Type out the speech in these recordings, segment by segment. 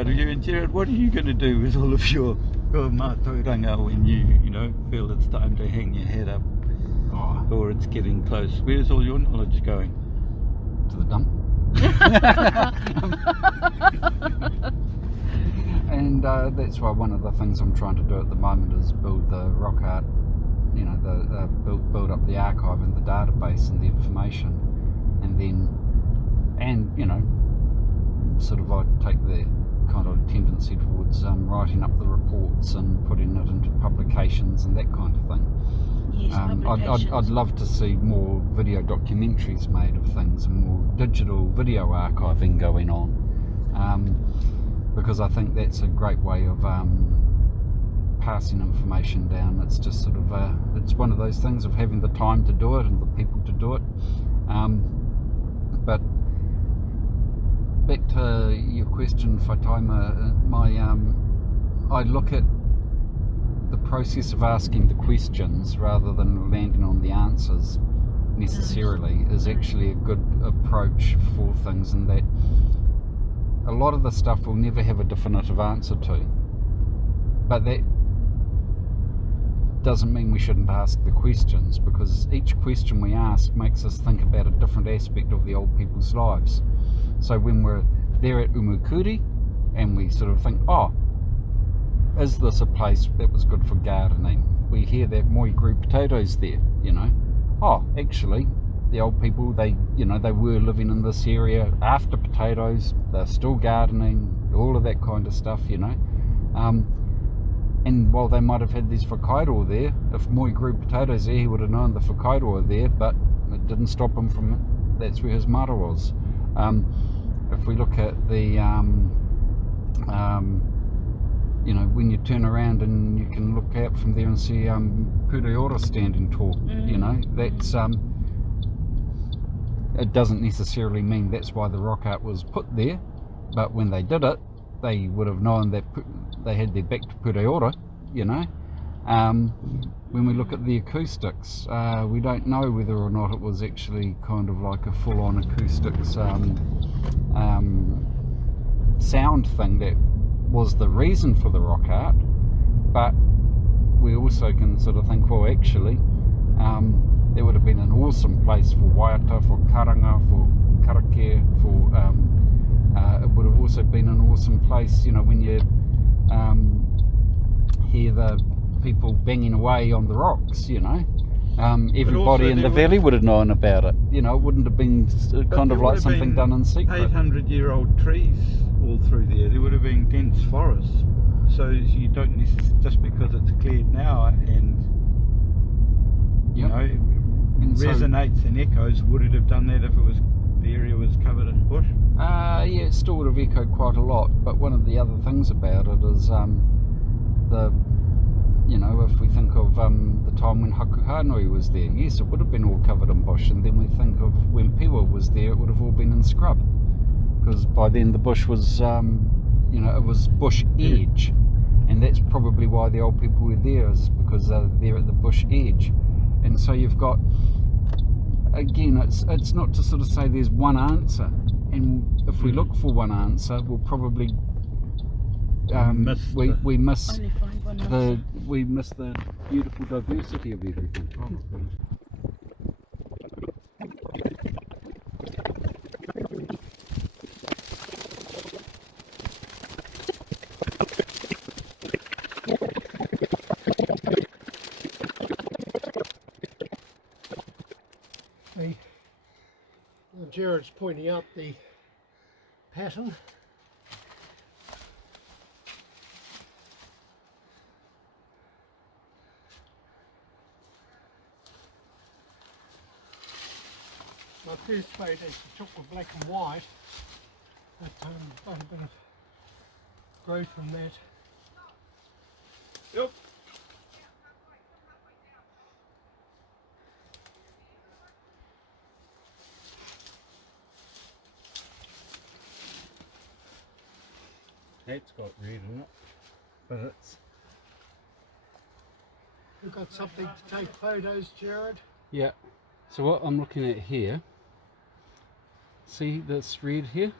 out of you. And Gerard, what are you going to do with all of your mātauranga when you feel it's time to hang your head up, or it's getting close? Where's all your knowledge going? To the dump. And that's why one of the things I'm trying to do at the moment is build the rock art, build up the archive and the database and the information, and then, sort of I take the kind of tendency towards writing up the reports and putting it into publications and that kind of thing. Yes, I'd love to see more video documentaries made of things and more digital video archiving going on, because I think that's a great way of passing information down. It's just sort of it's one of those things of having the time to do it and the people to do it. But back to your question, Whaitaima, I look at the process of asking the questions rather than landing on the answers necessarily is actually a good approach for things, and that a lot of the stuff we'll never have a definitive answer to, but that doesn't mean we shouldn't ask the questions, because each question we ask makes us think about a different aspect of the old people's lives. So when we're there at Umukuri and we sort of think, is this a place that was good for gardening? We hear that Moi grew potatoes there, actually the old people, they were living in this area after potatoes, they're still gardening, all of that kind of stuff, and while they might have had these whakairoa there, if Moi grew potatoes there, he would have known the whakairoa there, but it didn't stop him from, that's where his mara was. If we look at the when you turn around and you can look out from there and see Pureora standing tall, that's it doesn't necessarily mean that's why the rock art was put there, but when they did it, they would have known that they had their back to Pureora, When we look at the acoustics, we don't know whether or not it was actually kind of like a full-on acoustics sound thing that was the reason for the rock art, but we also can sort of think, well, actually, there would have been an awesome place for waiata, for karanga, for karakia, for it would have also been an awesome place, when you hear the people banging away on the rocks, everybody in the valley would have known about it. It wouldn't have been kind of like something done in secret. 800-year-old trees all through there. There would have been dense forests. So you don't necessarily, just because it's cleared now and and resonates and echoes, would it have done that if the area was covered in bush? Yeah, it still would have echoed quite a lot. But one of the other things about it is if we think of the time when Hakuhanui was there, yes, it would have been all covered in bush, and then we think of when Pewa was there, it would have all been in scrub, because by then the bush was, it was bush edge, and that's probably why the old people were there, is because they're there at the bush edge. And so you've got, again, it's not to sort of say there's one answer, and if we look for one answer, we'll probably we miss the beautiful diversity of everything. Gerard's pointing out the pattern. My first photos I took were black and white, but got a bit of growth from that. Yep. It's got red in it, but it's... You've got something to take photos, Gerard? Yeah, so what I'm looking at here, see this red here,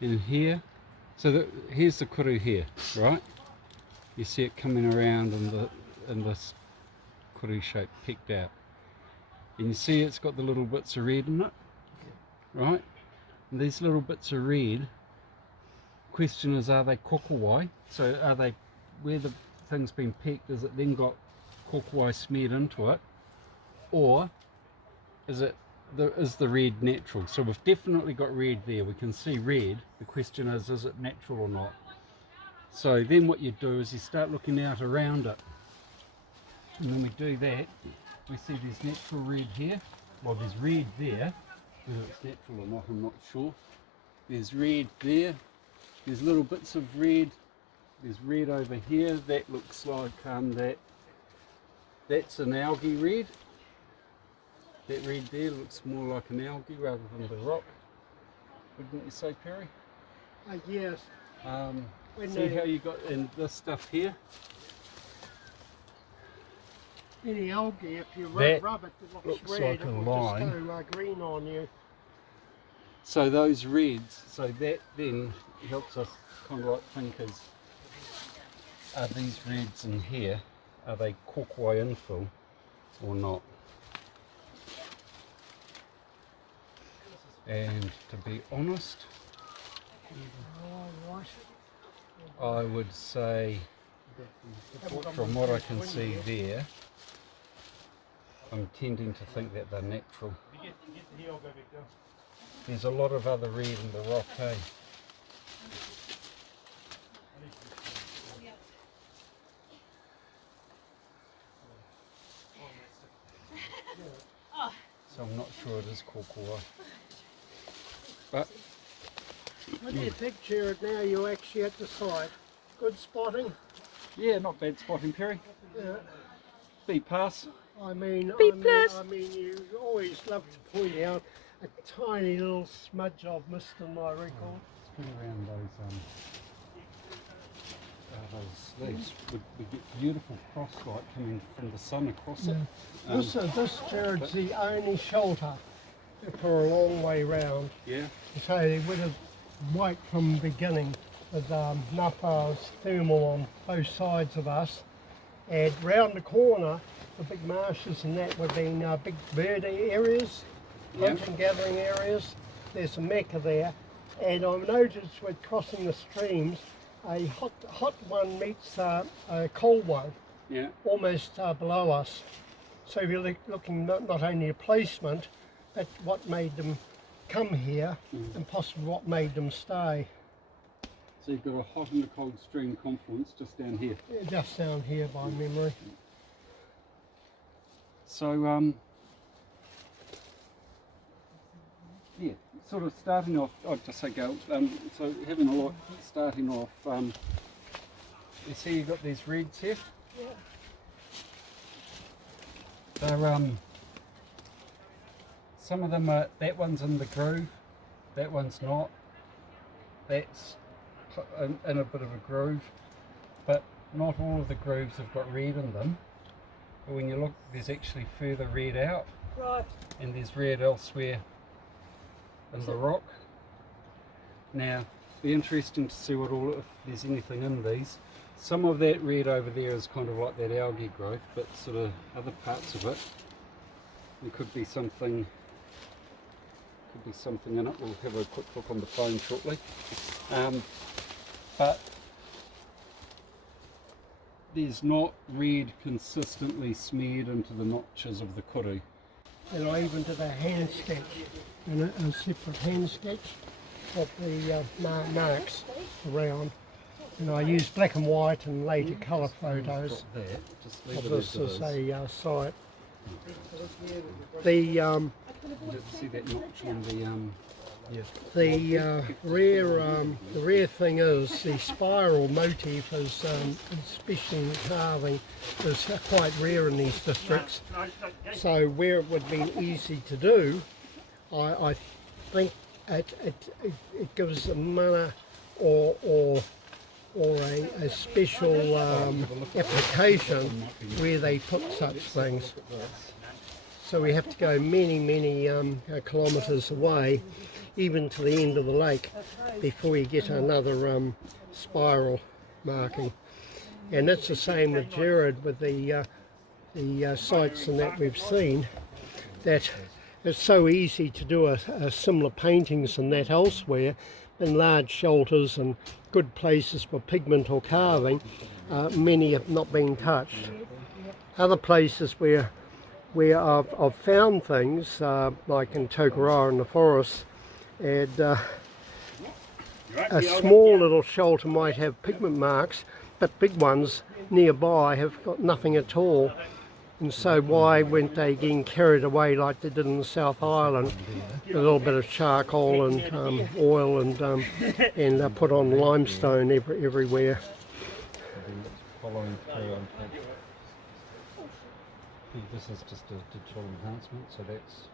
and here, So here's the kuru here, right? You see it coming around in this kuru shape picked out. And you see it's got the little bits of red in it, right? And these little bits of red, question is, are they kokowai? So are they, where the thing's been picked, is it then got kokowai smeared into it? Or is the red natural? So we've definitely got red there, we can see red. The question is it natural or not? So then what you do is you start looking out around it. And when we do that, we see there's natural red here. Well, there's red there. Whether it's natural or not, I'm not sure. There's red there. There's little bits of red. There's red over here. That looks like that's an algae red. That red there looks more like an algae rather than the rock. Wouldn't you say, Perry? Yes. See how you got in this stuff here? Any algae, if you That rub it, it looks looks red, like a it will line. just go green on you. So those reds, so that then helps us kind of like think is, are these reds in here, are they kokowai infill or not? And to be honest, I would say, from what I can see there, I'm tending to think that they're natural. There's a lot of other red in the rock, eh? So I'm not sure it is kokowai. But What do you think, Gerard? Now you're actually at the site. Good spotting? yeah, not bad spotting, Perry. Yeah. B pass. I mean, you always love to point out a tiny little smudge I've missed in my record. Spin around those leaves. We get beautiful cross light coming from the sun across it. This Gerard's the only shelter for a long way round. Yeah. So they would have worked from the beginning with Napa's thermal on both sides of us. And round the corner, the big marshes and that would have been big bird areas, hunting gathering areas. There's a mecca there. And I've noticed with crossing the streams, a hot one meets a cold one, almost below us. So we're looking not only at placement, but what made them come here and possibly what made them stay. So you've got a hot and a cold stream confluence just down here. Just down here by memory. So yeah, sort of starting off, I'd just say go, so having a look, starting off, you see you've got these reds here? Yeah. They're, some of them are, that one's in the groove, that one's not, that's in a bit of a groove, but not all of the grooves have got red in them. But when you look, there's actually further red out, Right. and there's red elsewhere in the rock. Now, be interesting to see what if there's anything in these. Some of that red over there is kind of like that algae growth, but sort of other parts of it, there could be something in it. We'll have a quick look on the phone shortly. But there's not red consistently smeared into the notches of the kuru. And I even did a hand sketch, a separate hand sketch of the marks around. And I used black and white and later colour photos of this as a site. The see that notch on the rare thing is the spiral motif is, especially in carving, is quite rare in these districts. So where it would be easy to do, I think it gives a mana or a special application where they put such things. So we have to go many kilometres away. even to the end of the lake before you get another spiral marking. And that's the same with Gerard, with the sites and that we've seen, that it's so easy to do a similar paintings and that elsewhere in large shelters and good places for pigment or carving. Many have not been touched. Other places where I've found things, like in TeWhare in the forest, and a small little shelter might have pigment marks, but big ones nearby have got nothing at all. And so why weren't they getting carried away like they did in the South Island? A little bit of charcoal and oil and put on limestone everywhere. Following through on this is just a digital enhancement, so that's...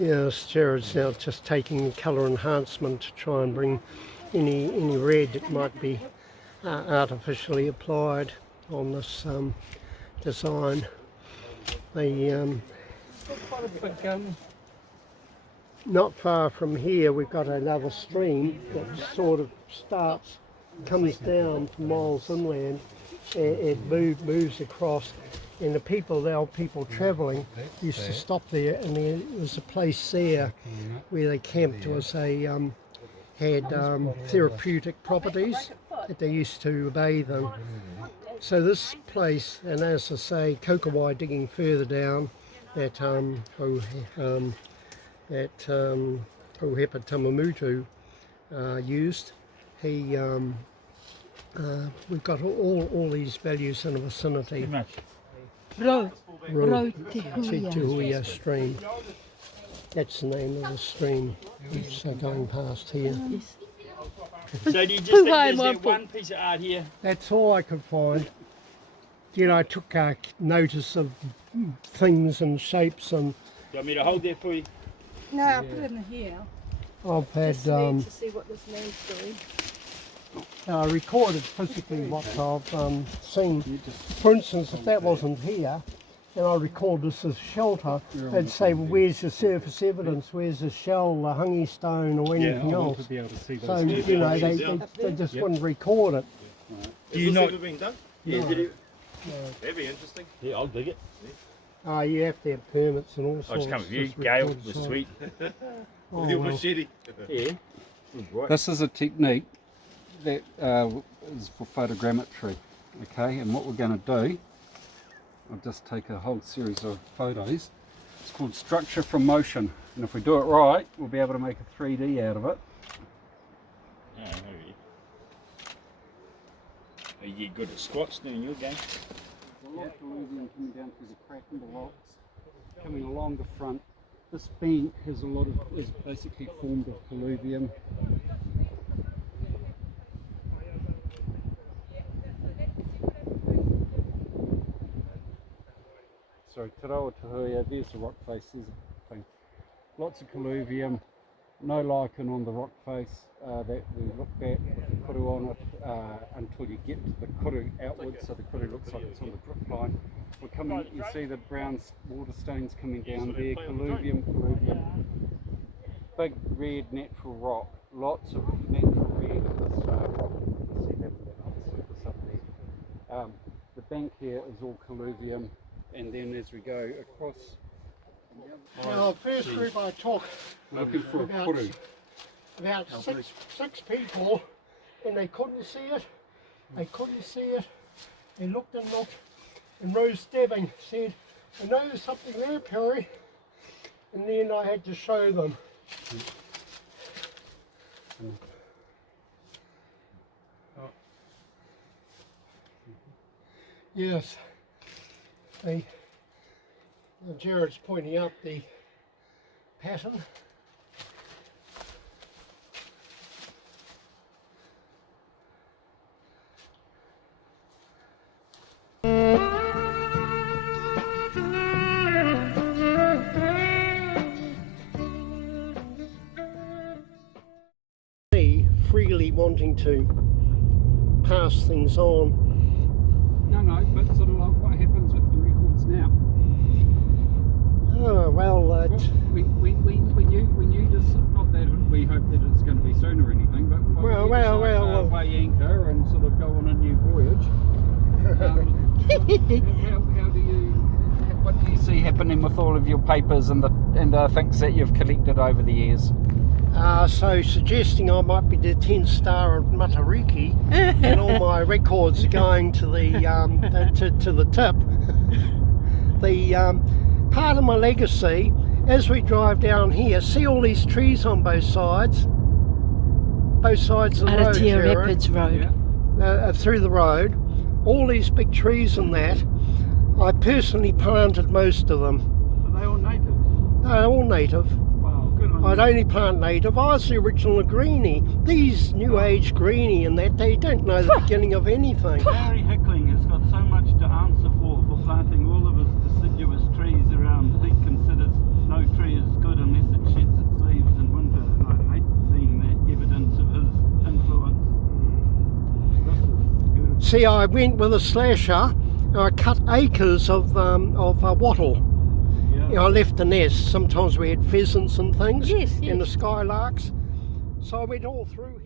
Yes, Gerard's now just taking colour enhancement to try and bring any red that might be artificially applied on this design. Not far from here we've got another stream that sort of comes down from miles inland. It moves across, and the people travelling used to stop there, and there was a place there where they camped. Was had therapeutic properties that they used to bathe in. So this place, and as I say, Kokowai digging further down, that Hohepa Tamamutu used, we've got all these values in the vicinity. Ro TeWhare stream. That's the name of the stream. It's going past here. So do you just think there's that one piece of art here? That's all I could find. You know, I took notice of things and shapes, and Do you want me to hold that for you? No, I'll put it in here. I've had Just need to see what this man's doing. recorded physically what I've seen. For instance, if that wasn't here, and I record this as shelter, they'd say, well, where's the surface evidence? Where's the shell, the hungy stone, or anything else? To be able to see So, you know, they just wouldn't record it. Do you not? ever been done? Yeah, No. did it? That'd be interesting. Yeah, I'll dig it. You have to have permits and all sorts. I'll just come with you. Just Gail record was sites. sweet. Oh, With your well. machete. Yeah. This is a technique that is for photogrammetry, okay, and what we're going to do, I'll just take a whole series of photos. It's called structure from motion, and if we do it right, we'll be able to make a 3D out of it. Yeah, maybe. You get good at squats doing your game. There's a lot of alluvium coming down through the crack in the rocks, coming along the front. This bank has is basically formed of colluvium. Sorry, Te Rawa Te Huia, there's the rock face, there's a thing. Lots of colluvium, no lichen on the rock face that we looked at with the kuru on it until you get to the kuru outwards, so the kuru looks like it's on the drip line. We're coming, you see the brown water stains coming down there, colluvium, big red natural rock, lots of natural red in this rock. You can see that on the surface up there. The bank here is all colluvium, and then as we go across. Now, the first group I took, Looking for a kuru. about six people, and they couldn't see it. They couldn't see it. They looked, and Rose Stebbing said, I know there's something there, Perry. And then I had to show them. Yes. Gerard's pointing out the pattern. Freely wanting to pass things on. No, but sort of like what happens with the records now. Oh, well, When you sort of go on a new voyage. How do you? What do you see happening with all of your papers and the things that you've collected over the years? So suggesting I might be the 10 star of Matariki and all my records are going to the to the tip. The part of my legacy, as we drive down here, see all these trees on both sides of the road, Addison Rapids Road. through the road, all these big trees and that. I personally planted most of them. Are they all native? They're all native. Wow, good on I'd you. only plant native. I was the original greenie. These new age greenie and that, they don't know the beginning of anything. Barry Hickling has got so much to answer for planting all of his deciduous trees around. He considers no tree is good unless it sheds its leaves in winter, and I hate seeing that evidence of his influence. This is beautiful. See, I went with a slasher and I cut acres of wattle. Yeah. You know, I left the nest. Sometimes we had pheasants and things Yes, and the yes. skylarks. So I went all through here.